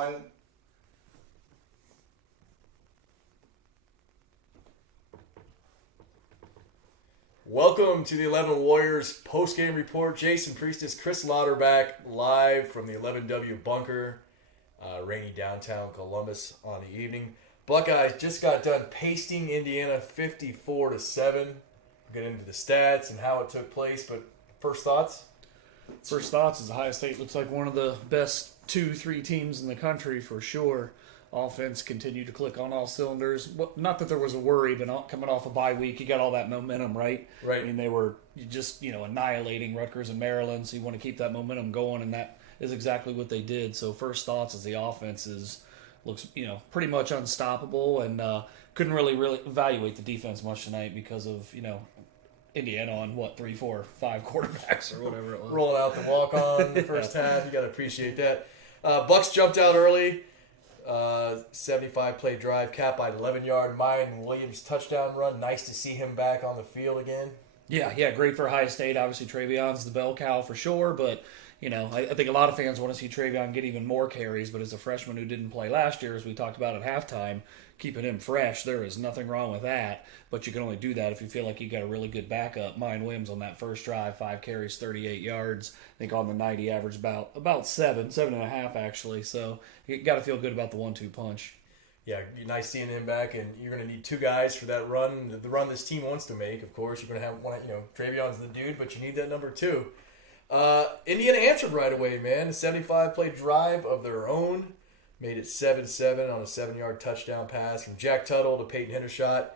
One. Welcome to the 11 Warriors post-game report. Jason Priestis, Chris Lauterbach, live from the 11W bunker, rainy downtown Columbus on the evening. Buckeyes just got done pasting Indiana 54-7. We'll get into the stats and how it took place, but first thoughts? First thoughts is Ohio State looks like one of the best 2-3 teams in the country for sure. Offense continued to click on all cylinders. Well, not that there was a worry, but coming off a bye week, you got all that momentum, right? Right. I mean, they were just annihilating Rutgers and Maryland, so you want to keep that momentum going, and that is exactly what they did. So first thoughts is the offense looks pretty much unstoppable, and couldn't really evaluate the defense much tonight because of Indiana on 3, 4, 5 quarterbacks or whatever it was. Rolling out the walk-on in the first half. You got to appreciate that. Bucks jumped out early. 75-play drive capped by an 11-yard Mayan Williams touchdown run. Nice to see him back on the field again. Yeah, great for Ohio State. Obviously, Trayvion's the bell cow for sure, but I think a lot of fans want to see Trayvion get even more carries, but as a freshman who didn't play last year, as we talked about at halftime, keeping him fresh, there is nothing wrong with that, but you can only do that if you feel like you got a really good backup. Mayan Williams on that first drive, 5 carries, 38 yards. I think on the night he averaged about 7.5 actually, so you got to feel good about the 1-2 punch. Yeah, nice seeing him back, and you're going to need 2 guys for that run, the run this team wants to make. Of course, you're going to have one, Trayvion's the dude, but you need that number 2. Indiana answered right away, man. A 75-play drive of their own. Made it 7-7 on a 7-yard touchdown pass from Jack Tuttle to Peyton Hendershot.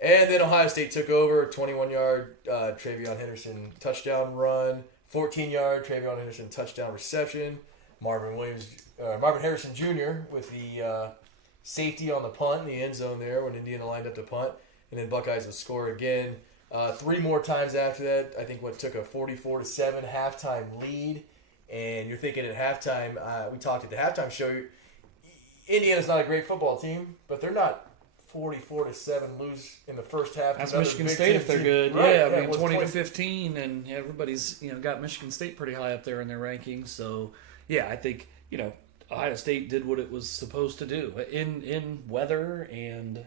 And then Ohio State took over, a 21-yard Travion Henderson touchdown run, 14-yard Travion Henderson touchdown reception. Marvin Harrison Jr. with the safety on the punt in the end zone there when Indiana lined up to punt. And then Buckeyes would score again. 3 more times after that, I think took a 44-7 halftime lead. And you're thinking at halftime, we talked at the halftime show, Indiana's not a great football team, but they're not 44-7 lose in the first half. That's Michigan State if they're good. Right. Yeah, I mean 20-15, and everybody's got Michigan State pretty high up there in their rankings. So yeah, I think Ohio State did what it was supposed to do in weather, and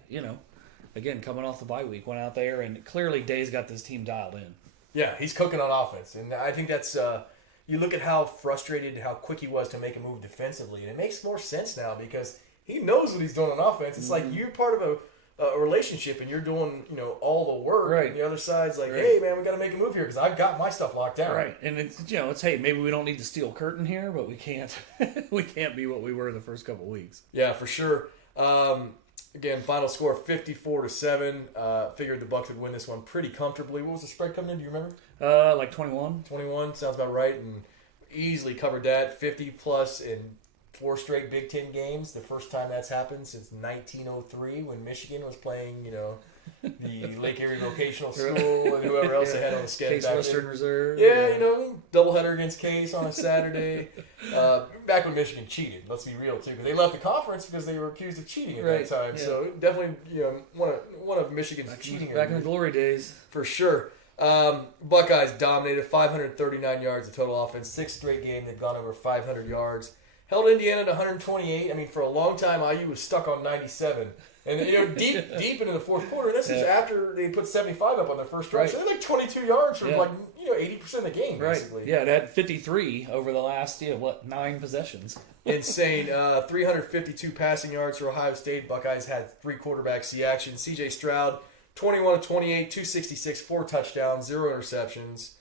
again coming off the bye week, went out there and clearly Day's got this team dialed in. Yeah, he's cooking on offense, and I think that's. You look at how frustrated and how quick he was to make a move defensively, and it makes more sense now because he knows what he's doing on offense. It's like you're part of a relationship, and you're doing all the work. Right. And the other side's like, hey man, we got to make a move here because I've got my stuff locked down. Right, and it's hey, maybe we don't need the steel curtain here, but we can't be what we were the first couple weeks. Yeah, for sure. Again, final score 54-7. Figured the Bucs would win this one pretty comfortably. What was the spread coming in? Do you remember? Like 21. 21 sounds about right, and easily covered that. 50+ in 4 straight Big Ten games. The first time that's happened since 1903 when Michigan was playing, the Lake Erie Vocational School and whoever else they had on the schedule. Case Western Reserve. Yeah, doubleheader against Case on a Saturday. Back when Michigan cheated, let's be real too, because they left the conference because they were accused of cheating at that time. Yeah. So definitely, one of Michigan's cheating. Back in the glory days, for sure. Buckeyes dominated, 539 yards of total offense, 6th straight game they've gone over 500 yards. Held Indiana to 128. I mean, for a long time, IU was stuck on 97. And deep into the fourth quarter. This is after they put 75 up on their first drive. Right. So they're like 22 yards from 80% of the game, basically. Yeah, it had 53 over the last 9 possessions. Insane. 352 passing yards for Ohio State. Buckeyes had 3 quarterback C action. CJ Stroud, 21-28, 266, 4 touchdowns, 0 interceptions.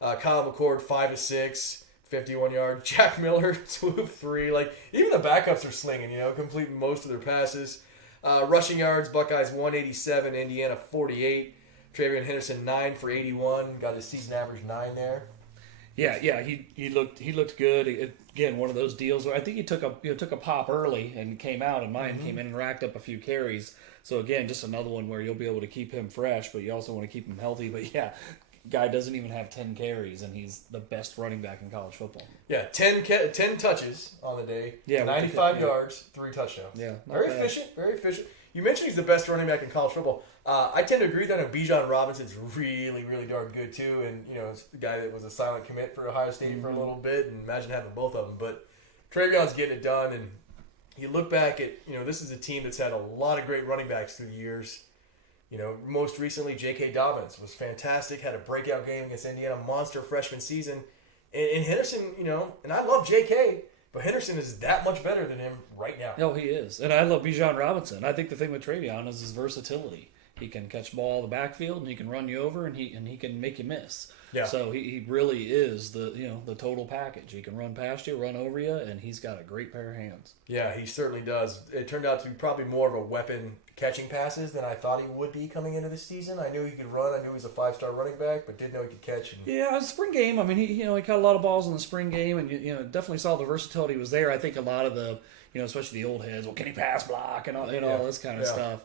Kyle McCord, 5-6. 51 yard. Jack Miller, 2 of 3. Like, even the backups are slinging, completing most of their passes. Rushing yards, Buckeyes 187, Indiana 48. Travion Henderson 9 for 81. Got his season average 9 there. Yeah, he looked good. Again, one of those deals where I think he took a pop early and came out, and Mayan came in and racked up a few carries. So again, just another one where you'll be able to keep him fresh, but you also want to keep him healthy. But yeah, guy doesn't even have 10 carries, and he's the best running back in college football. Yeah, 10 touches on the day, 95 yards, 3 touchdowns. Yeah, very efficient. You mentioned he's the best running back in college football. I tend to agree with that. And Bijan Robinson's really, really darn good too. And it's the guy that was a silent commit for Ohio State for a little bit. And imagine having both of them. But Trayvion's getting it done, and you look back at, this is a team that's had a lot of great running backs through the years. Most recently, J.K. Dobbins was fantastic, had a breakout game against Indiana, monster freshman season. And Henderson, and I love J.K., but Henderson is that much better than him right now. No, he is. And I love Bijan Robinson. I think the thing with Travion is his versatility. He can catch the ball in the backfield, and he can run you over, and he can make you miss. Yeah. So he really is the total package. He can run past you, run over you, and he's got a great pair of hands. Yeah, he certainly does. It turned out to be probably more of a weapon catching passes than I thought he would be coming into the season. I knew he could run. I knew he was a 5-star running back, but didn't know he could catch. Yeah, spring game. I mean, he caught a lot of balls in the spring game, and definitely saw the versatility was there. I think a lot of the especially the old heads. Well, can he pass block and all all this kind of stuff.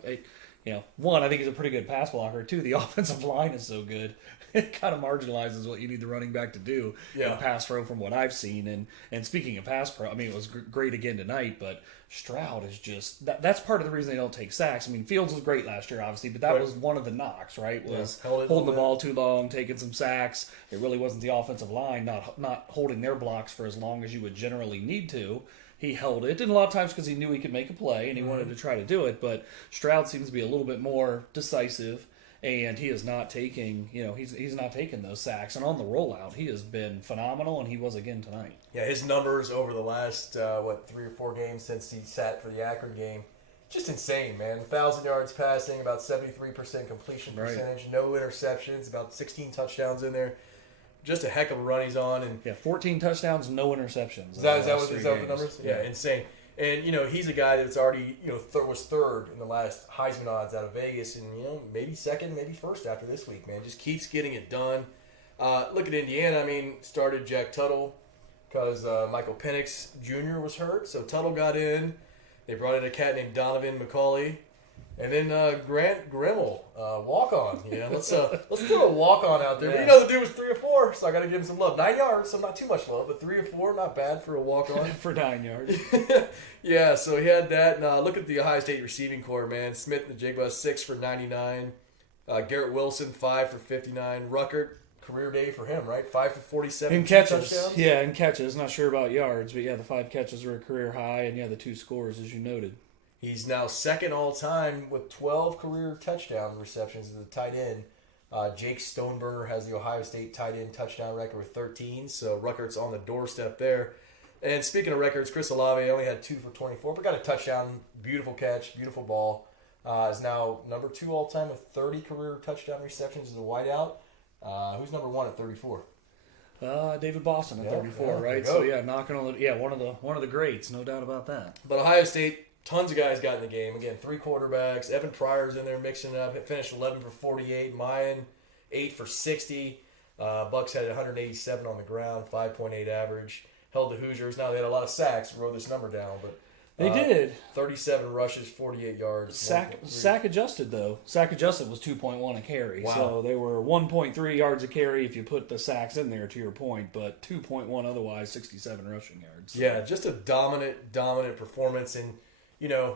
One, I think he's a pretty good pass blocker. Two, the offensive line is so good. It kind of marginalizes what you need the running back to do in pass pro from what I've seen. And speaking of pass pro, I mean, it was great again tonight, but Stroud is just that's part of the reason they don't take sacks. I mean, Fields was great last year, obviously, but that was one of the knocks, right? Was holding the ball too long, taking some sacks. It really wasn't the offensive line not holding their blocks for as long as you would generally need to. He held it, and a lot of times because he knew he could make a play and he wanted to try to do it. But Stroud seems to be a little bit more decisive, and he is not taking, he's not taking those sacks. And on the rollout, he has been phenomenal, and he was again tonight. Yeah, his numbers over the last 3 or 4 games since he sat for the Akron game, just insane, man. 1,000 yards passing, about 73% completion percentage, no interceptions, about 16 touchdowns in there. Just a heck of a run he's on, and 14 touchdowns, no interceptions. Is that the numbers? Yeah, insane. And he's a guy that's already was third in the last Heisman odds out of Vegas, and maybe second, maybe first after this week. Man, just keeps getting it done. Look at Indiana. I mean, started Jack Tuttle because Michael Penix Jr. was hurt, so Tuttle got in. They brought in a cat named Donovan McCauley. And then Grant Grimmel, walk-on. Let's throw a walk-on out there. Yeah. But the dude was 3 or 4, so I got to give him some love. 9 yards, so not too much love, but 3 or 4, not bad for a walk-on. For 9 yards. Yeah, so he had that. And look at the Ohio State receiving corps, man. Smith and Jigba, 6 for 99. Garrett Wilson, 5 for 59. Ruckert, career day for him, right? 5 for 47. In catches. Touchdowns. Yeah, in catches. Not sure about yards, but the 5 catches were a career high, and the 2 scores, as you noted. He's now second all-time with 12 career touchdown receptions as a tight end. Jake Stoneburner has the Ohio State tight end touchdown record with 13, so Ruckert's on the doorstep there. And speaking of records, Chris Olave only had 2 for 24, but got a touchdown. Beautiful catch, beautiful ball. Is now number 2 all-time with 30 career touchdown receptions as a wideout. Who's number 1 at 34? David Boston at 34, right? So knocking on one of the greats, no doubt about that. But Ohio State, tons of guys got in the game. Again, 3 quarterbacks. Evan Pryor's in there mixing it up. It finished 11 for 48. Mayan, 8 for 60. Bucks had 187 on the ground, 5.8 average. Held the Hoosiers. Now, they had a lot of sacks. Wrote this number down, but they did. 37 rushes, 48 yards. Sack adjusted, though. Sack adjusted was 2.1 a carry. Wow. So they were 1.3 yards a carry if you put the sacks in there, to your point, but 2.1 otherwise, 67 rushing yards. Yeah, just a dominant performance. And a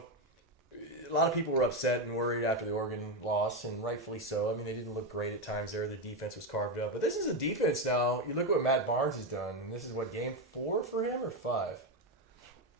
lot of people were upset and worried after the Oregon loss, and rightfully so. I mean, they didn't look great at times there. The defense was carved up. But this is a defense now. You look at what Matt Barnes has done. And this is, game 4 for him or 5?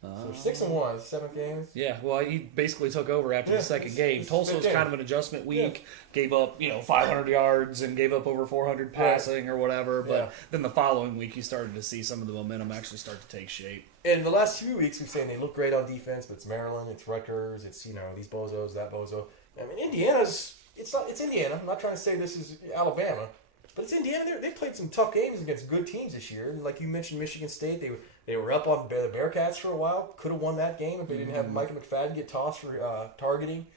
So 6-1, 7th games. Yeah, well, he basically took over after the second game. Tulsa was kind of an adjustment week. Gave up, 500 yards and gave up over 400 passing or whatever. But then the following week, you started to see some of the momentum actually start to take shape. And the last few weeks, we've seen they look great on defense, but it's Maryland, it's Rutgers, it's these bozos, that bozo. I mean, Indiana's it's Indiana. I'm not trying to say this is Alabama, but it's Indiana. They played some tough games against good teams this year. And like you mentioned, Michigan State, they were up on the Bearcats for a while. Could have won that game if they didn't have Micah McFadden get tossed for targeting.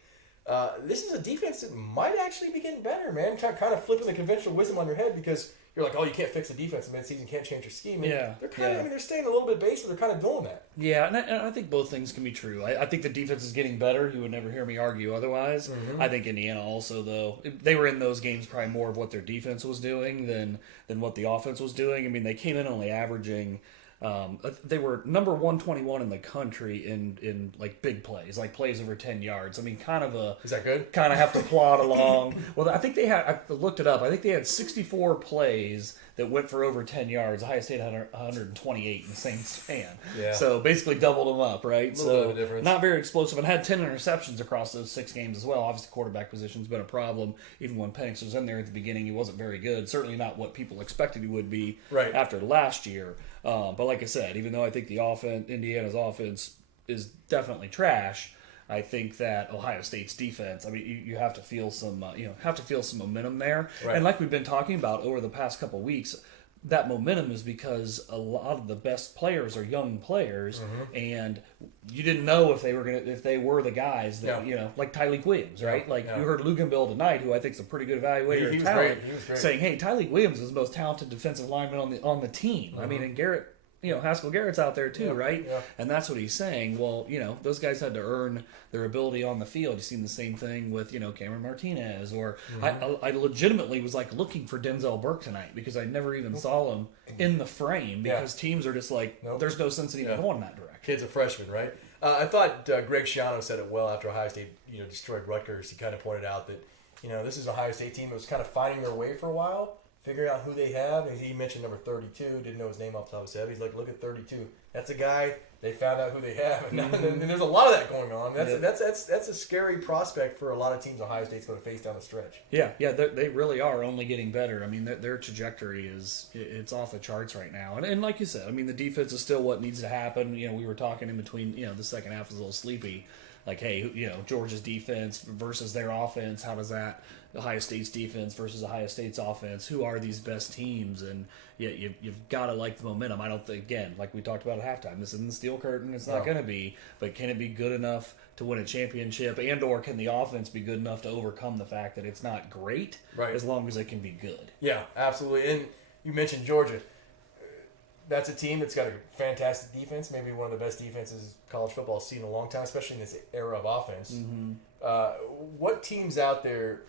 This is a defense that might actually be getting better, man. Kind of flipping the conventional wisdom on your head, because you're like, oh, you can't fix the defense in midseason, can't change your scheme. And they're kind of, they're staying a little bit base, but they're kind of doing that. Yeah, and I think both things can be true. I think the defense is getting better. You would never hear me argue otherwise. I think Indiana also, though, they were in those games probably more of what their defense was doing than what the offense was doing. I mean, they came in only averaging. They were number 121 in the country in like big plays, like plays over 10 yards. I mean, Is that good? Kind of have to plod along. Well, I think they had. I looked it up. I think they had 64 plays that went for over 10 yards. Ohio State had 128 in the same span. Yeah. So basically doubled them up, right? A little bit of a difference. Not very explosive, and had 10 interceptions across those 6 games as well. Obviously, quarterback position's been a problem. Even when Penix was in there at the beginning, he wasn't very good. Certainly not what people expected he would be after last year. But like I said, even though I think Indiana's offense is definitely trash, I think that Ohio State's defense, I mean, you have to feel some, momentum there. Right. And like we've been talking about over the past couple of weeks, that momentum is because a lot of the best players are young players, and you didn't know if they were the guys that like Tyleek Williams, right? You heard Luganville tonight, who I think is a pretty good evaluator of talent, he was great. saying, "Hey, Tyleek Williams is the most talented defensive lineman on the team." I mean, and Garrett. Haskell Garrett's out there too, right? Yeah. And that's what he's saying. Well, those guys had to earn their ability on the field. You've seen the same thing with, Cameron Martinez. Or I legitimately was like looking for Denzel Burke tonight because I never even saw him in the frame because teams are just like, there's no sense in even going in that direction. Kid's a freshman, right? I thought Greg Schiano said it well after Ohio State, destroyed Rutgers. He kind of pointed out that, this is an Ohio State team that was kind of finding their way for a while, figuring out who they have. And he mentioned number 32, didn't know his name off the top of his head. He's like, look at 32. That's a guy, they found out who they have. And there's a lot of that going on. That's a scary prospect for a lot of teams Ohio State's going to face down the stretch. Yeah, they really are only getting better. I mean, their trajectory it's off the charts right now. And like you said, I mean, the defense is still what needs to happen. We were talking in between, the second half was a little sleepy. Like, hey, Georgia's defense versus their offense, how does that, Ohio State's defense versus Ohio State's offense, who are these best teams? And you've got to like the momentum. I don't think, again, like we talked about at halftime, this isn't the steel curtain, it's not going to be, but can it be good enough to win a championship, and or can the offense be good enough to overcome the fact that it's not great, as long as it can be good? Yeah, absolutely. And you mentioned Georgia. That's a team that's got a fantastic defense, maybe one of the best defenses college football has seen in a long time, especially in this era of offense. What teams out there,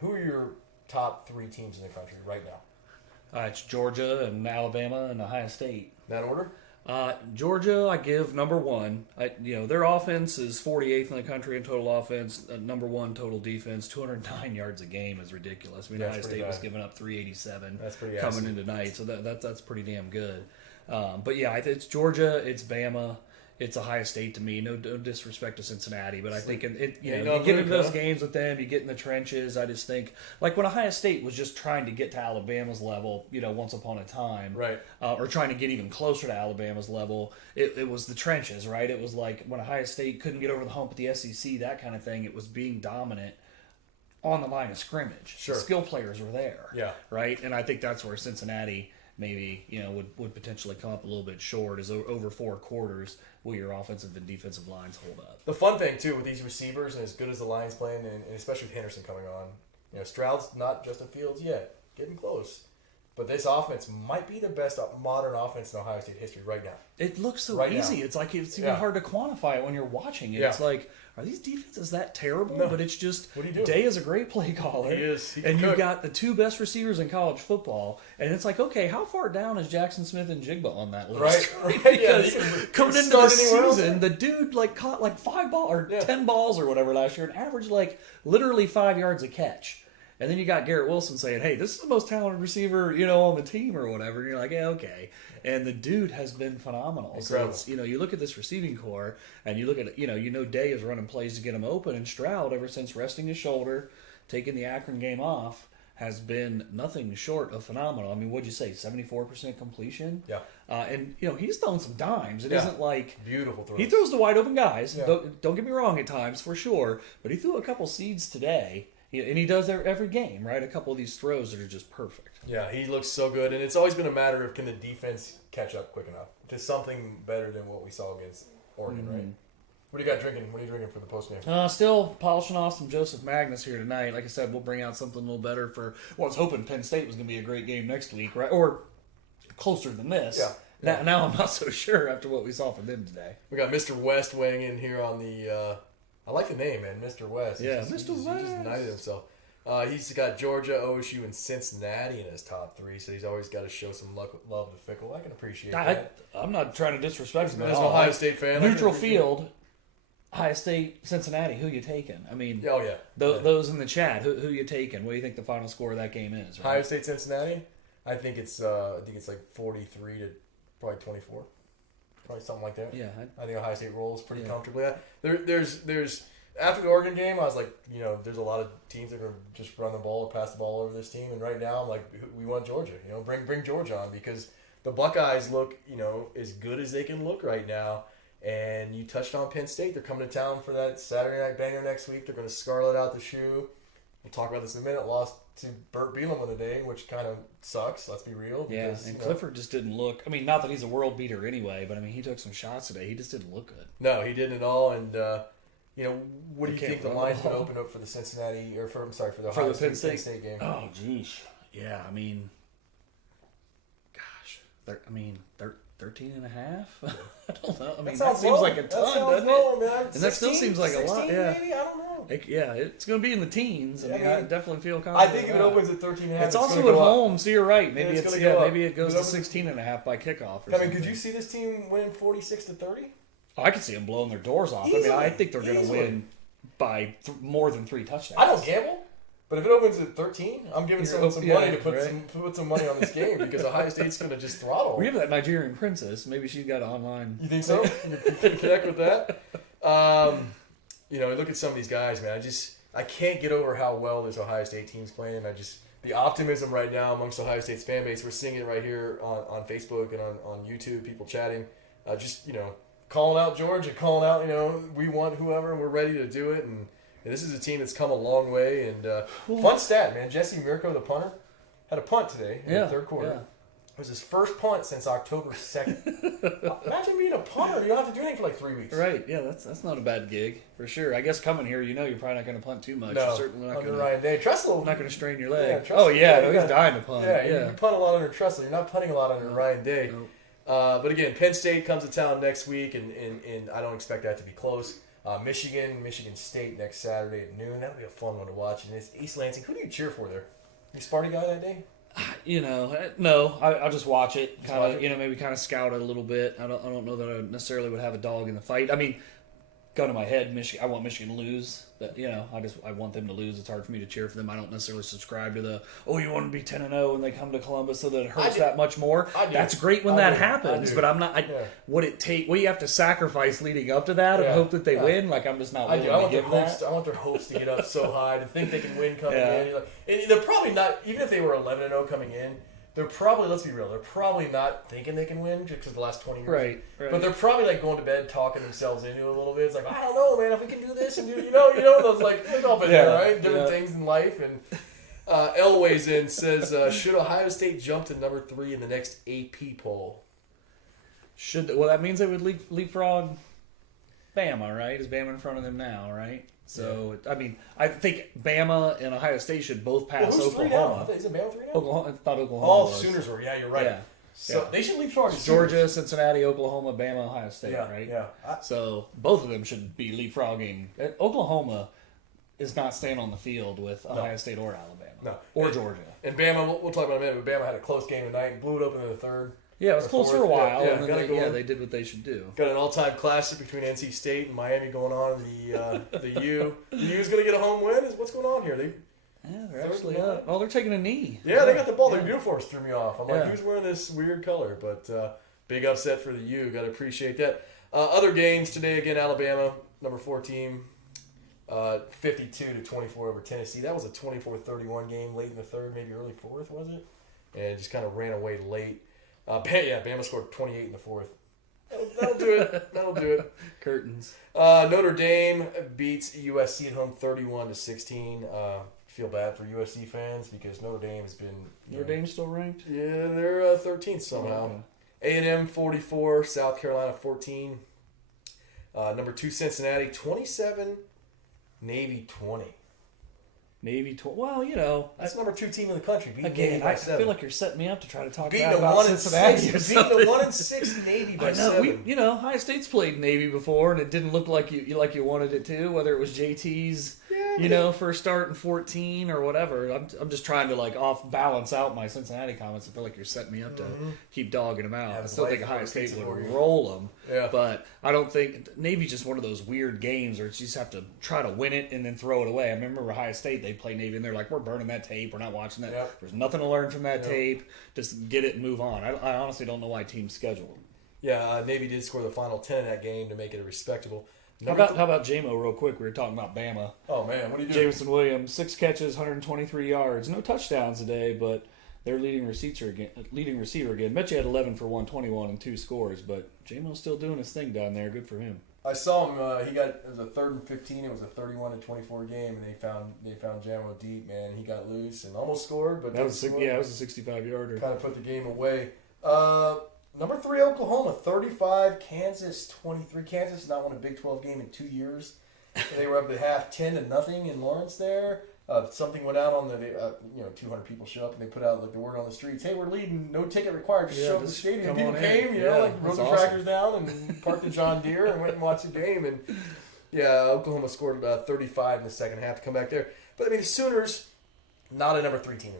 who are your top 3 teams in the country right now? It's Georgia and Alabama and Ohio State. That order? Georgia, I give number 1. Their offense is 48th in the country in total offense. Number 1 total defense, 209 yards a game is ridiculous. I mean, Ohio State was giving up 387 coming in tonight, so that's pretty damn good. But yeah, it's Georgia, it's Bama, it's Ohio State to me. No disrespect to Cincinnati, but I think you get into those games with them, you get in the trenches. I just think, like when Ohio State was just trying to get to Alabama's level, once upon a time, right? Or trying to get even closer to Alabama's level, it was the trenches, right? It was like when Ohio State couldn't get over the hump at the SEC, that kind of thing. It was being dominant on the line of scrimmage. Sure. The skill players were there, right? And I think that's where Cincinnati maybe would potentially come up a little bit short, is over 4 quarters will your offensive and defensive lines hold up. The fun thing too with these receivers, and as good as the line's playing, and especially with Henderson coming on, Stroud's not Justin Fields yet, getting close, but this offense might be the best modern offense in Ohio State history right now. It looks so easy. Now. It's like it's even hard to quantify it when you're watching it. It's like, are these defenses that terrible? No. But it's just, what are you doing? Day is a great play caller. He is. And you've got the 2 best receivers in college football. And it's like, okay, how far down is Jackson Smith and Jigba on that list? Right. Because coming into the season, the dude caught 5 balls or 10 balls or whatever last year and averaged literally 5 yards a catch. And then you got Garrett Wilson saying, hey, this is the most talented receiver, on the team or whatever. And you're like, yeah, okay. And the dude has been phenomenal. Incredible. So it's, you look at this receiving core and you look at, Day is running plays to get him open. And Stroud, ever since resting his shoulder, taking the Akron game off, has been nothing short of phenomenal. I mean, what'd you say, 74% completion? Yeah. And, he's throwing some dimes. It isn't like... Beautiful throws. He throws to wide open guys. Yeah. Don't get me wrong at times, for sure. But he threw a couple seeds today. And he does every game, right? A couple of these throws that are just perfect. Yeah, he looks so good. And it's always been a matter of, can the defense catch up quick enough to something better than what we saw against Oregon, right? What do you got drinking? What are you drinking for the postgame? Still polishing off some Joseph Magnus here tonight. Like I said, we'll bring out something a little better for... Well, I was hoping Penn State was going to be a great game next week, right? Or closer than this. Yeah. Now I'm not so sure after what we saw from them today. We got Mr. West weighing in here on the... I like the name, man. Mr. West. Mr. West. He just knighted himself. He's got Georgia, OSU, and Cincinnati in his top 3, so he's always got to show some love to Fickle. I can appreciate that. I'm not trying to disrespect him at all. As an Ohio State fan, neutral field, Ohio State, Cincinnati. Who you taking? I mean, yeah. Those in the chat. Who you taking? What do you think the final score of that game is? Right? Ohio State, Cincinnati. I think it's like 43 to probably 24. Probably something like that. Yeah. I think Ohio State rolls pretty Yeah. comfortably. There's after the Oregon game, I was like, there's a lot of teams that are going to just run the ball or pass the ball over this team. And right now, I'm like, we want Georgia. Bring Georgia on because the Buckeyes look, as good as they can look right now. And you touched on Penn State. They're coming to town for that Saturday night banger next week. They're going to scarlet out the shoe. We'll talk about this in a minute. Lost to Burt Bielema today, which kind of sucks. Let's be real. Because, and Clifford just didn't look. I mean, not that he's a world beater anyway, but I mean, he took some shots today. He just didn't look good. No, he didn't at all. And what do you think the line's going to open up for the Cincinnati or for the Ohio State Penn State game? Oh, geez, yeah. I mean, gosh, 13 and a half? I don't know. I mean, that seems like a ton, doesn't it? Man. And that still seems like 16, a lot. Yeah, maybe? I don't know. It's going to be in the teens. I definitely feel confident. I think if it opens at 13 and a half, it's also at home, so you're right. Maybe maybe it goes to 16 and a half by kickoff. I mean, could you see this team winning 46-30? I could see them blowing their doors off. Easily, I think they're going to win by more than 3 touchdowns. I don't gamble. But if it opens at 13, I'm giving some money to put some money on this game because Ohio State's going to just throttle. We have that Nigerian princess. Maybe she's got an online. You think so? You can connect with that? Look at some of these guys, man. I can't get over how well this Ohio State team's playing. The optimism right now amongst Ohio State's fan base, we're seeing it right here on Facebook and on YouTube, people chatting. Calling out Georgia, calling out, we want whoever and we're ready to do it. And this is a team that's come a long way. And fun stat, man. Jesse Mirko, the punter, had a punt today in the third quarter. Yeah. It was his first punt since October 2nd. Imagine being a punter. You don't have to do anything for like 3 weeks. Right. Yeah, that's not a bad gig for sure. I guess coming here, you're probably not going to punt too much. No, you're certainly not under Ryan Day. Tressel. Not going to strain your leg. Yeah, he's dying to punt. Yeah, you punt a lot under Tressel. You're not punting a lot under Ryan Day. Nope. But again, Penn State comes to town next week, and I don't expect that to be close. Michigan State next Saturday at noon. That'll be a fun one to watch. And it's East Lansing. Who do you cheer for there? You Sparty guy that day? No. I'll just watch it. Maybe kind of scout it a little bit. I don't know that I necessarily would have a dog in the fight. I mean, gun to my head, I want Michigan to lose. I want them to lose. It's hard for me to cheer for them. I don't necessarily subscribe to you want to be 10-0 when they come to Columbus, so that it hurts that much more. That's great when that happens, but I'm not. What you have to sacrifice leading up to that and hope that they win. Like I'm just not willing to give that. I want their hopes to get up so high to think they can win coming in. And they're probably not. Even if they were 11-0 coming in. They're probably, let's be real, they're probably not thinking they can win just because the last 20 years. Right. But they're probably like going to bed talking themselves into it a little bit. It's like, I don't know, man, if we can do this and do, those like, look up in there, right? Different things in life. And Elway's in says, should Ohio State jump to number 3 in the next AP poll? Well, that means they would leapfrog Bama, right? Is Bama in front of them now, right? So, I mean, I think Bama and Ohio State should both pass Oklahoma. Is it Bama 3 now? I thought Oklahoma was. Sooners were. Yeah, you're right. Yeah. So they should leapfrog Georgia, Cincinnati, Oklahoma, Bama, Ohio State, right? Yeah. So both of them should be leapfrogging. Oklahoma is not staying on the field with Ohio State or Alabama. Or Georgia. And Bama, we'll talk about it in a minute, but Bama had a close game tonight and blew it open in the third. Yeah, it was close for a while, and then they did what they should do. Got an all-time classic between NC State and Miami going on in the U. The U's going to get a home win? What's going on here? They're actually up. Oh, they're taking a knee. Yeah, they got the ball. Their uniforms threw me off. I'm like, who's wearing this weird color? But big upset for the U. Got to appreciate that. Other games today, again, Alabama, number 4 team, 52-24 over Tennessee. That was a 24-31 game late in the third, maybe early fourth, was it? And it just kind of ran away late. Bama scored 28 in the fourth. That'll do it. Curtains. Notre Dame beats USC at home 31-16. Feel bad for USC fans because Notre Dame has been... Notre Dame's still ranked? Yeah, they're 13th somehow. A&M 44, South Carolina 14. Number 2 Cincinnati 27, Navy 20. Navy 20. Well, that's number 2 team in the country. Again, I feel like you're setting me up to try to talk about Cincinnati. Beating the 1-6 Navy by 7. Ohio State's played Navy before, and it didn't look like you wanted it to. Whether it was JT's for starting 14 or whatever. I'm just trying to balance out my Cincinnati comments. I feel like you're setting me up to keep dogging them out. I still think Ohio State would roll them, but I don't think Navy's just one of those weird games where you just have to try to win it and then throw it away. I remember Ohio State, they play Navy and they're like, we're burning that tape, we're not watching that. There's nothing to learn from that tape. Just get it and move on. I honestly don't know why teams schedule them. Yeah, Navy did score the final 10 in that game to make it respectable. How about J-Mo real quick? We were talking about Bama. Oh, man, what are you doing? Jameson Williams, 6 catches, 123 yards. No touchdowns today, but their leading receiver again. Bet you had 11 for 121 and 2 scores, but J-Mo's still doing his thing down there. Good for him. I saw him. It was a 3rd and 15. It was a 31-24 game, and they found J-Mo deep. Man, he got loose and almost scored, but it was a 65-yarder. Kind of put the game away. Number 3, Oklahoma, 35. Kansas, 23. Kansas has not won a Big 12 game in 2 years. They were up at half 10-0 in Lawrence there. Something went out on the, 200 people show up and they put out the word on the streets, hey, we're leading, no ticket required, just show up at the stadium. People came, rode the tractors down and parked the John Deere and went and watched the game. And Oklahoma scored 35 in the second half to come back there. But the Sooners, not a number 3 team.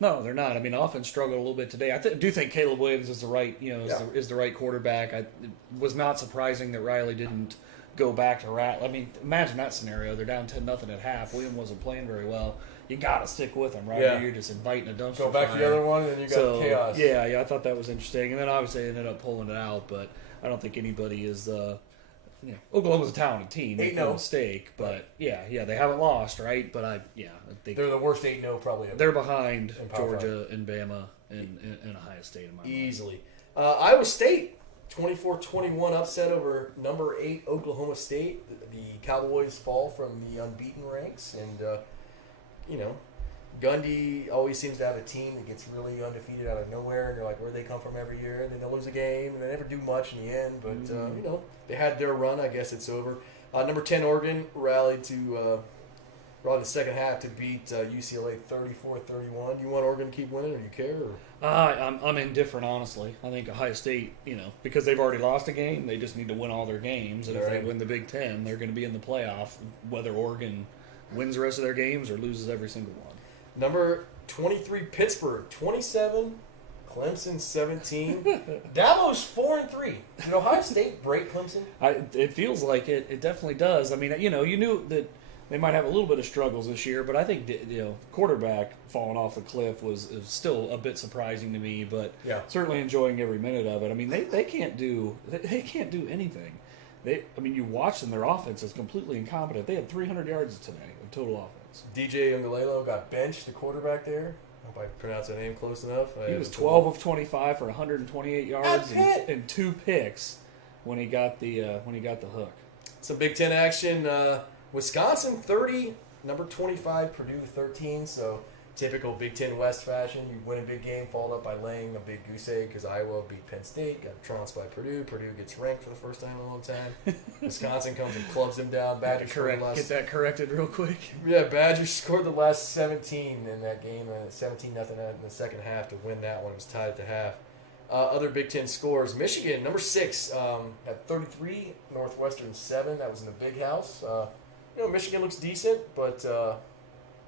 No, they're not. Offense struggled a little bit today. I do think Caleb Williams is the right, is the right quarterback. It was not surprising that Riley didn't go back to Rat. Imagine that scenario. They're down 10-0 at half. Williams wasn't playing very well. You got to stick with him, right? Or you're just inviting a dumpster Go back fire. to the other one, and you got chaos. Yeah, I thought that was interesting. And then obviously they ended up pulling it out, but I don't think anybody is. Oklahoma's a talented team. Make no mistake, but they haven't lost, right? But I think they're the worst 8-0 probably ever. They're behind Georgia and Bama and Ohio State in my mind. Easily. Iowa State, 24-21 upset over number 8 Oklahoma State. The Cowboys fall from the unbeaten ranks, and Gundy always seems to have a team that gets really undefeated out of nowhere, and you're like, where'd they come from every year? And then they'll lose a game, and they never do much in the end. But, they had their run. I guess it's over. Number 10, Oregon, rallied in the second half to beat UCLA 34-31. You want Oregon to keep winning, or do you care? Or? I'm indifferent, honestly. I think Ohio State, because they've already lost a game, they just need to win all their games. And if they win the Big Ten, they're going to be in the playoff, whether Oregon wins the rest of their games or loses every single one. Number 23, Pittsburgh, 27. Clemson, 17. Dabo's 4-3. Did Ohio State break Clemson? It feels like it. It definitely does. You knew that they might have a little bit of struggles this year, but I think quarterback falling off the cliff was still a bit surprising to me. But certainly enjoying every minute of it. They can't do anything. You watch them. Their offense is completely incompetent. They had 300 yards today of total offense. DJ Ungalelo got benched, the quarterback there. I hope I pronounced that name close enough. He was 12 of 25 for 128 yards and 2 picks when he got the hook. Some Big Ten action. Wisconsin 30, number 25, Purdue 13. So typical Big Ten West fashion. You win a big game, followed up by laying a big goose egg because Iowa beat Penn State, got trounced by Purdue. Purdue gets ranked for the first time in a long time. Wisconsin comes and clubs them down. Badgers get that corrected real quick. Yeah, Badgers scored the last 17 in that game, 17-0 in the second half to win that one. It was tied at the half. Other Big Ten scores. Michigan, number 6, at 33. Northwestern 7. That was in the Big House. Michigan looks decent, but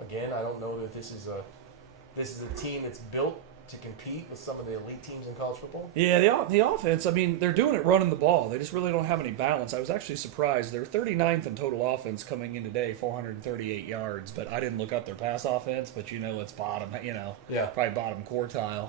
again, I don't know that this is a team that's built to compete with some of the elite teams in college football. Yeah, the offense, they're doing it running the ball. They just really don't have any balance. I was actually surprised. They're 39th in total offense coming in today, 438 yards, but I didn't look up their pass offense, but it's bottom, probably bottom quartile.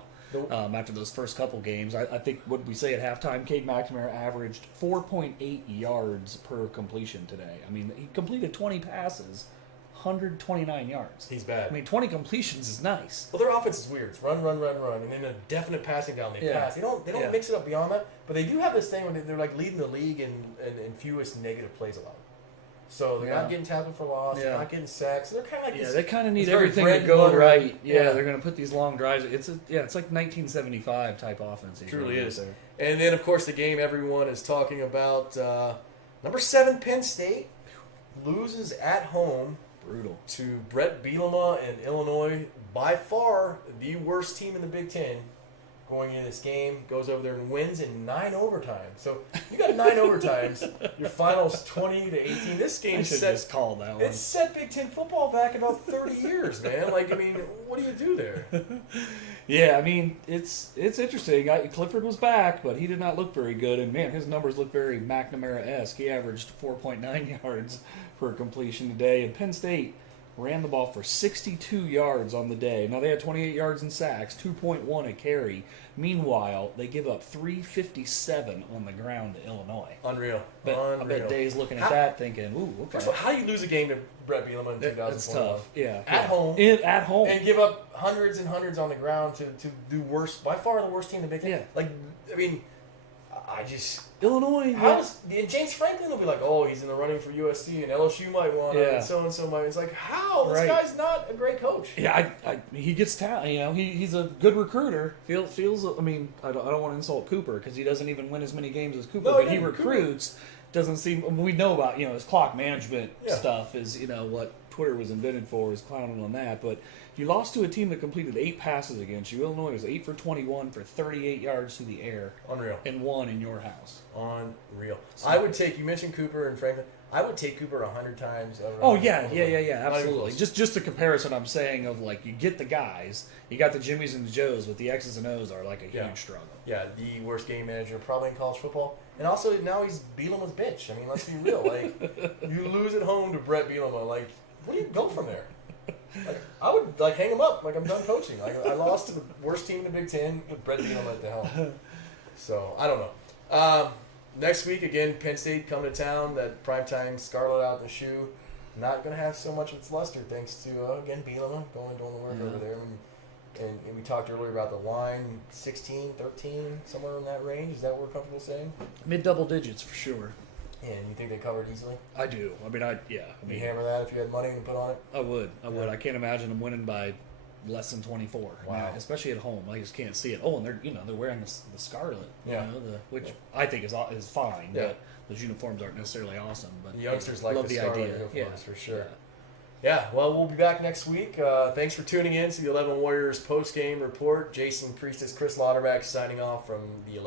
After those first couple games. I think what we say at halftime, Cade McNamara averaged 4.8 yards per completion today. He completed 20 passes, 129 yards. He's bad. 20 completions is nice. Well, their offense is weird. It's run, and then a definite passing down. They pass. They don't mix it up beyond that, but they do have this thing when they're like leading the league in fewest negative plays allowed. So they're not getting tackled for loss. They're not getting sacks. So they're kind of like they kind of need everything to go right. They're going to put these long drives. It's like 1975 type offense. It truly is. There. And then of course the game everyone is talking about. Number 7 Penn State loses at home. Brutal. To Brett Bielema and Illinois, by far the worst team in the Big Ten. going into this game, goes over there and wins in 9 overtimes. So you got 9 overtimes. Your finals 20-18. This game just called that one. It set Big Ten football back about 30 years, man. Like, I mean, what do you do there? Yeah, I mean, it's interesting. Clifford was back, but he did not look very good. And, man, his numbers look very McNamara-esque. He averaged 4.9 yards per completion today. And Penn State ran the ball for 62 yards on the day. Now, they had 28 yards in sacks, 2.1 a carry. Meanwhile, they give up 357 on the ground to Illinois. Unreal. I bet Day's looking at that thinking, ooh, okay. First of all, how do you lose a game to Brett Bielema in 2021? That's tough. Yeah. At home. At home. And give up hundreds and hundreds on the ground to do worse, by far the worst team in the Big Ten. Yeah. Like, I mean, I just... Illinois. And James Franklin will be like, oh, he's in the running for USC, and LSU might want him, and so-and-so might. It's like, how? This guy's not a great coach. Yeah, he gets talent. You know, he's a good recruiter. Feels. I mean, I don't want to insult Cooper because he doesn't even win as many games as Cooper, but he recruits. Cooper doesn't seem. We know about his clock management stuff is what Twitter was invented for, is clowning on that. But you lost to a team that completed 8 passes against you. Illinois was 8 for 21 for 38 yards through the air. Unreal. And 1 in your house. Unreal. So, I would take, you mentioned Cooper and Franklin, I would take Cooper 100 times. Absolutely. Just a comparison I'm saying of, like, you get the guys, you got the Jimmies and the Joes, but the X's and O's are like a huge struggle. Yeah, the worst game manager probably in college football. And also now he's Bielema's bitch. I mean, let's be real. Like, you lose at home to Brett Bielema, like, where do you go from there? Like, I would hang him up. Like, I'm done coaching. Like, I lost to the worst team in the Big Ten with Brett Bielema at the helm. So I don't know. Next week again, Penn State coming to town. That primetime scarlet out the shoe. Not going to have so much of its luster thanks to again Bielema doing the work over there. And we talked earlier about the line, 16, 13, somewhere in that range. Is that what we're comfortable saying? Mid-double digits for sure. And you think they covered easily? I do. I mean, you hammer that if you had money to put on it? I would. I can't imagine them winning by less than 24. Wow. I mean, especially at home. I just can't see it. Oh, and they're wearing the scarlet. Which I think is fine. Yeah. But those uniforms aren't necessarily awesome. But the youngsters like the scarlet uniforms for sure. Yeah, well, we'll be back next week. Thanks for tuning in to the 11 Warriors post-game report. Jason Priestis, Chris Lauterbach signing off from the 11.